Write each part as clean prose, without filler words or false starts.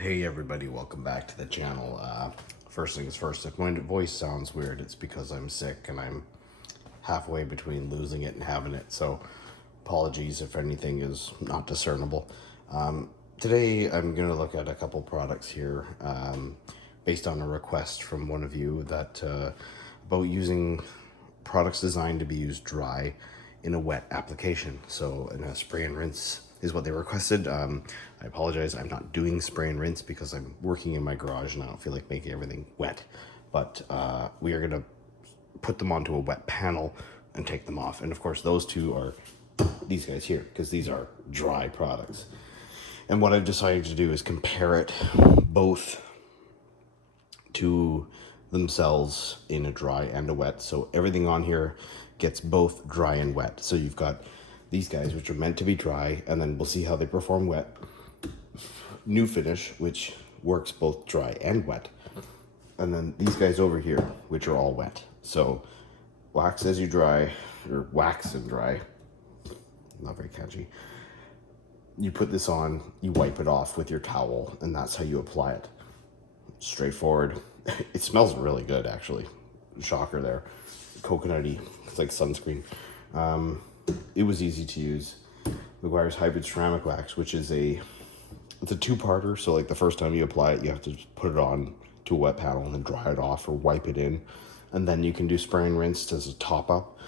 Hey everybody, welcome back to the channel. First things first, if my voice sounds weird, it's because I'm sick and I'm halfway between losing it and having it, so apologies if anything is not discernible. Today I'm going to look at a couple products here based on a request from one of you that about using products designed to be used dry in a wet application. So in a spray and rinse is what they requested. I apologize, I'm not doing spray and rinse because I'm working in my garage and I don't feel like making everything wet. But we are gonna put them onto a wet panel and take them off. And of course those two are these guys here because these are dry products. And what I've decided to do is compare it both to themselves in a dry and a wet. So everything on here gets both dry and wet. So you've got these guys, which are meant to be dry, and then we'll see how they perform wet. New Finish, which works both dry and wet. And then these guys over here, which are all wet. So wax as you dry, or wax and dry, not very catchy. You put this on, you wipe it off with your towel, and that's how you apply it. Straightforward. It smells really good, actually. Shocker there. Coconutty. It's like sunscreen. It was easy to use. Meguiar's Hybrid Ceramic Wax, which is it's a two-parter. So like the first time you apply it, you have to put it on to a wet panel and then dry it off or wipe it in. And then you can do spray and rinse as a top-up.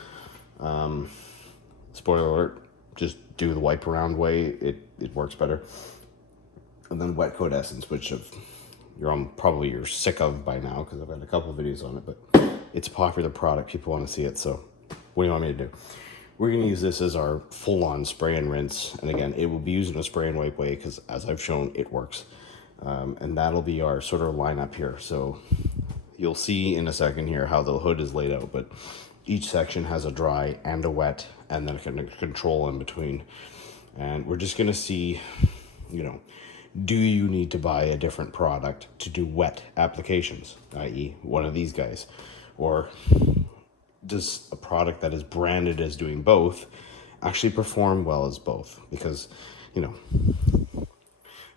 Spoiler alert, just do the wipe around way. It works better. And then Wet Coat Essence, which you're sick of by now because I've had a couple of videos on it, but it's a popular product. People want to see it, so what do you want me to do? We're going to use this as our full-on spray and rinse, and again, it will be used in a spray and wipe way because, as I've shown, it works. And that'll be our sort of lineup here. So you'll see in a second here how the hood is laid out, but each section has a dry and a wet, and then a control in between. And we're just going to see, do you need to buy a different product to do wet applications, i.e. one of these guys? Or does a product that is branded as doing both actually perform well as both? Because,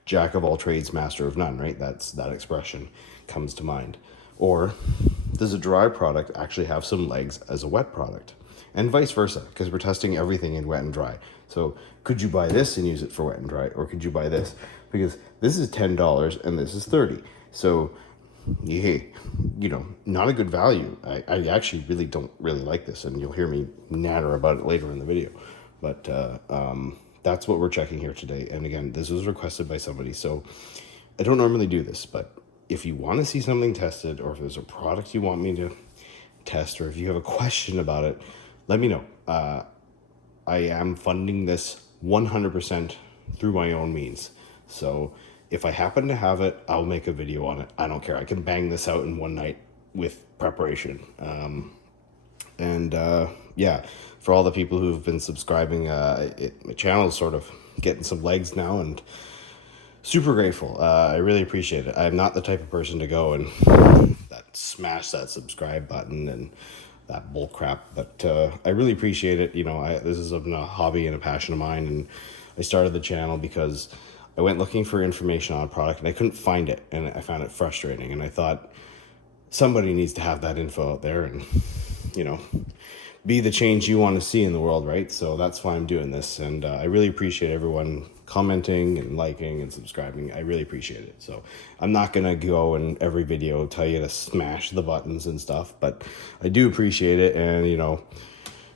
jack of all trades, master of none, right? That expression comes to mind. Or does a dry product actually have some legs as a wet product? And vice versa, because we're testing everything in wet and dry. So could you buy this and use it for wet and dry? Or could you buy this? Because this is $10 and this is $30. So, hey, not a good value. I actually don't really like this, and you'll hear me natter about it later in the video. But that's what we're checking here today. And again, this was requested by somebody, so I don't normally do this, but if you want to see something tested, or if there's a product you want me to test, or if you have a question about it, let me know. I am funding this 100% through my own means. So if I happen to have it, I'll make a video on it. I don't care. I can bang this out in one night with preparation. Yeah, for all the people who've been subscribing, my channel's sort of getting some legs now, and super grateful. I really appreciate it. I'm not the type of person to go and smash that subscribe button and that bull crap, but I really appreciate it. This has been a hobby and a passion of mine, and I started the channel because I went looking for information on a product and I couldn't find it, and I found it frustrating, and I thought somebody needs to have that info out there and be the change you want to see in the world, right? So that's why I'm doing this, and I really appreciate everyone commenting and liking and subscribing. I really appreciate it. So I'm not gonna go in every video tell you to smash the buttons and stuff, but I do appreciate it. And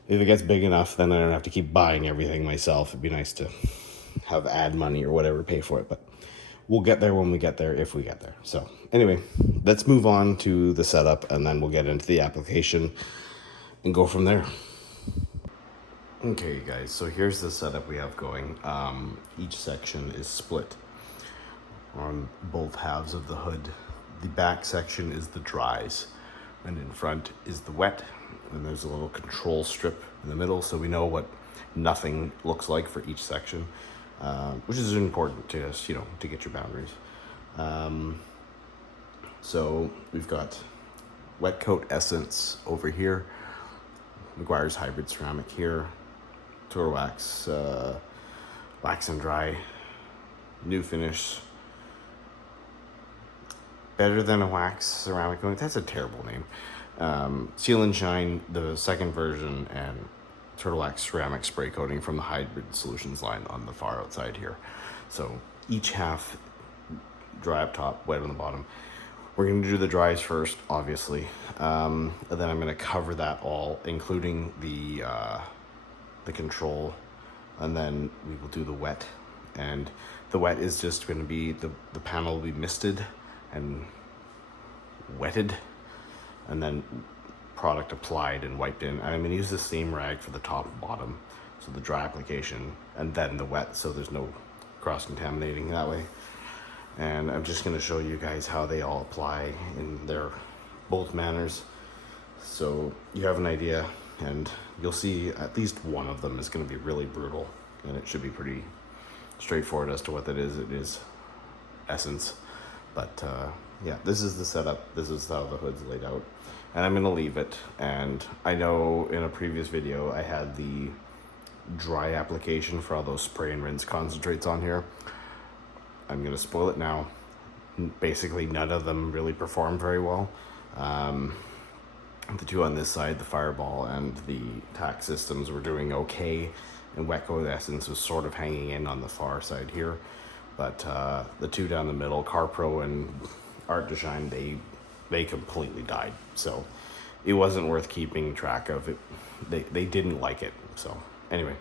if it gets big enough, then I don't have to keep buying everything myself. It'd be nice to have ad money or whatever pay for it, but we'll get there when we get there, if we get there. So anyway, let's move on to the setup, and then we'll get into the application and go from there. Okay guys, so here's the setup we have going. Each section is split on both halves of the hood. The back section is the dries, and in front is the wet, and there's a little control strip in the middle, so we know what nothing looks like for each section, which is important to us, to get your boundaries. So we've got Wet Coat Essence over here, Meguiar's Hybrid Ceramic here, Tour Wax, Wax and Dry, New Finish, Better Than a Wax ceramic coating. That's a terrible name. Seal and Shine, the second version, and Turtle Wax ceramic spray coating from the Hybrid Solutions line on the far outside here. So each half dry up top, wet on the bottom. We're going to do the dries first, obviously. And then I'm going to cover that all, including the control, and then we will do the wet. And the wet is just going to be, the panel will be misted and wetted, and then product applied and wiped in. And I'm going to use the same rag for the top and bottom, so the dry application, and then the wet, so there's no cross-contaminating that way. And I'm just going to show you guys how they all apply in their both manners, so you have an idea, and you'll see at least one of them is going to be really brutal, and it should be pretty straightforward as to what that is. It is Essence, but yeah, this is the setup. This is how the hood's laid out, and I'm going to leave it. And I know in a previous video I had the dry application for all those spray and rinse concentrates on here. I'm going to spoil it now. Basically, none of them really perform very well. The two on this side, the Fireball and the Tack Systems, were doing okay, and Wet Coat Essence was sort of hanging in on the far side here. But the two down the middle, CarPro and Art to Shine, they completely died. So it wasn't worth keeping track of. They didn't like it. So anyway,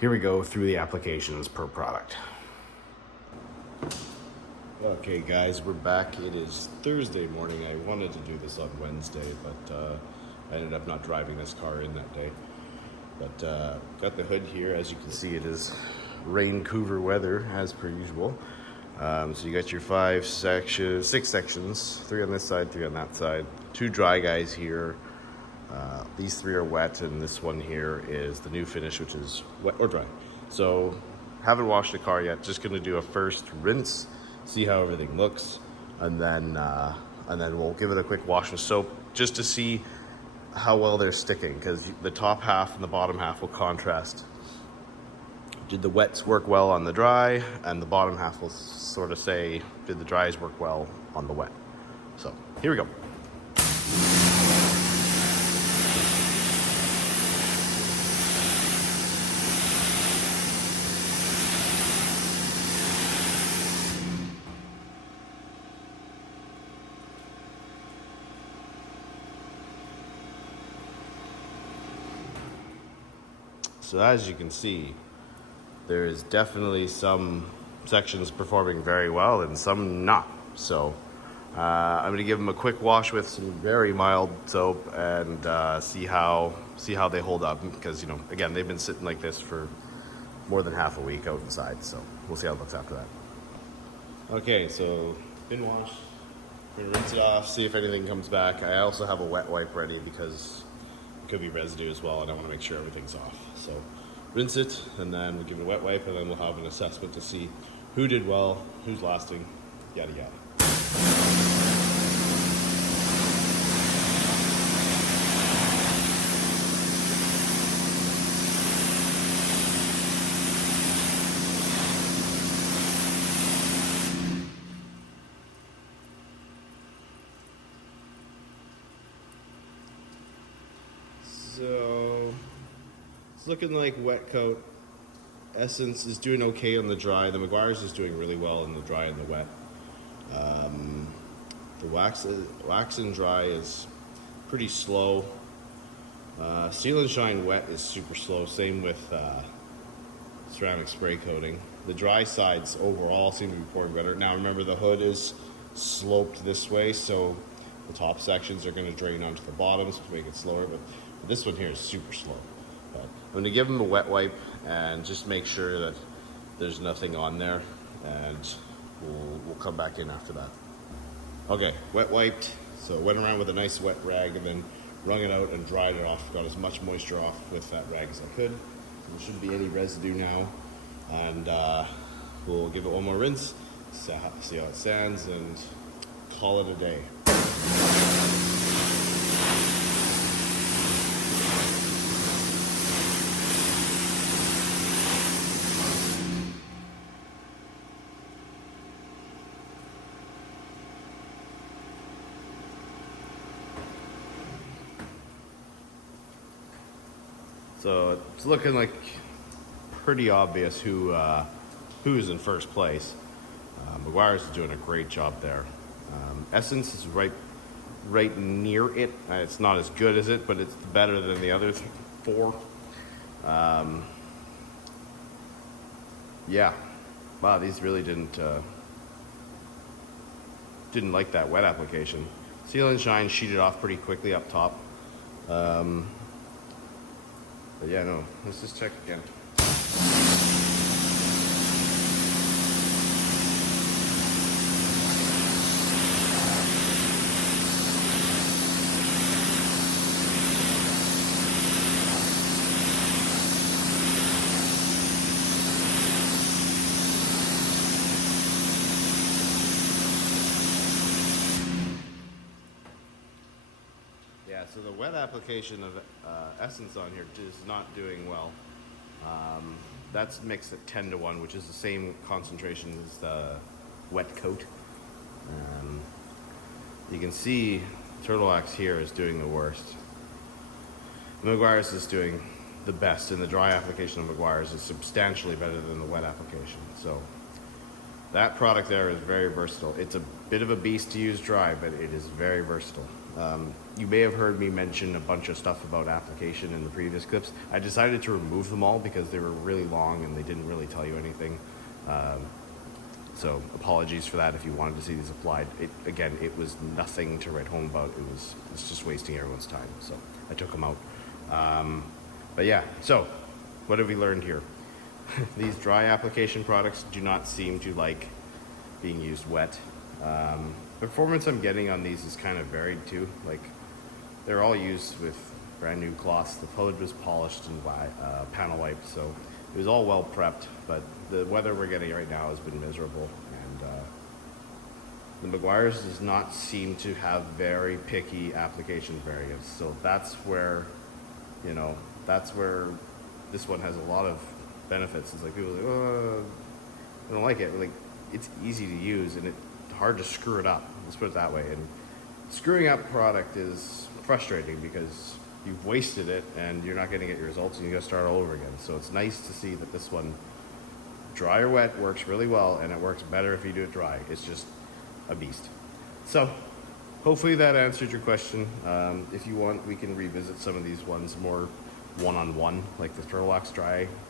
here we go through the applications per product. Okay guys, we're back. It is Thursday morning. I wanted to do this on Wednesday, but I ended up not driving this car in that day. But got the hood here. As you can see, it is Raincouver weather as per usual. So you got your 6 sections, 3 on this side, 3 on that side. 2 dry guys here. These 3 are wet, and this one here is the new finish, which is wet or dry. So haven't washed the car yet. Just gonna do a first rinse, see how everything looks, and then we'll give it a quick wash with soap just to see how well they're sticking, because the top half and the bottom half will contrast. Did the wets work well on the dry, and the bottom half will sort of say, did the dries work well on the wet? So here we go. So as you can see, there is definitely some sections performing very well and some not. So I'm gonna give them a quick wash with some very mild soap and see how they hold up, because, you know, again, they've been sitting like this for more than half a week out inside. So we'll see how it looks after that. Okay, so been washed. We're gonna rinse it off, see if anything comes back. I also have a wet wipe ready because could be residue as well, and I want to make sure everything's off. So rinse it, and then we'll give it a wet wipe, and then we'll have an assessment to see who did well, who's lasting, yada yada. So it's looking like Wet Coat Essence is doing okay on the dry. The Meguiar's is doing really well in the dry and the wet. The wax and dry is pretty slow. Seal and Shine wet is super slow. Same with ceramic spray coating. The dry sides overall seem to be pouring better. Now remember, the hood is sloped this way, so the top sections are going to drain onto the bottoms to make it slower. But this one here is super slow. But I'm going to give them a wet wipe and just make sure that there's nothing on there, and we'll come back in after that. Okay, wet wiped. So went around with a nice wet rag and then wrung it out and dried it off. Got as much moisture off with that rag as I could. There shouldn't be any residue now, and we'll give it one more rinse, see how it stands, and call it a day. So it's looking like pretty obvious who's in first place. Meguiar's is doing a great job there. Essence is right near it. It's not as good as it, but it's better than the other four. Yeah. Wow, these really didn't like that wet application. Seal and Shine sheeted off pretty quickly up top. But yeah, no, let's just check again. Yeah, so the wet application of Essence on here is not doing well. That's mixed at 10 to 1, which is the same concentration as the wet coat. You can see Turtle Wax here is doing the worst. Meguiar's is doing the best, and the dry application of Meguiar's is substantially better than the wet application. So that product there is very versatile. It's a bit of a beast to use dry, but it is very versatile. You may have heard me mention a bunch of stuff about application in the previous clips. I decided to remove them all because they were really long and they didn't really tell you anything. So apologies for that if you wanted to see these applied. Again, it was nothing to write home about. It's just wasting everyone's time. So I took them out. But yeah, so what have we learned here? These dry application products do not seem to like being used wet. Performance I'm getting on these is kind of varied too. Like, they're all used with brand new cloths. The hood was polished and panel wiped, so it was all well prepped. But the weather we're getting right now has been miserable, and the Meguiar's does not seem to have very picky application variants. So that's where, that's where this one has a lot of benefits. It's like people are like, oh, I don't like it. Like, it's easy to use and it's hard to screw it up. Let's put it that way. And screwing up product is frustrating because you've wasted it and you're not going to get your results and you got to start all over again. So it's nice to see that this one, dry or wet, works really well, and it works better if you do it dry. It's just a beast. So hopefully that answered your question. If you want, we can revisit some of these ones more one-on-one, like the Turtle Wax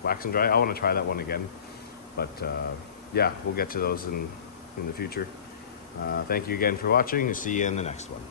Wax and Dry. I want to try that one again. But yeah, we'll get to those in the future. Thank you again for watching, and see you in the next one.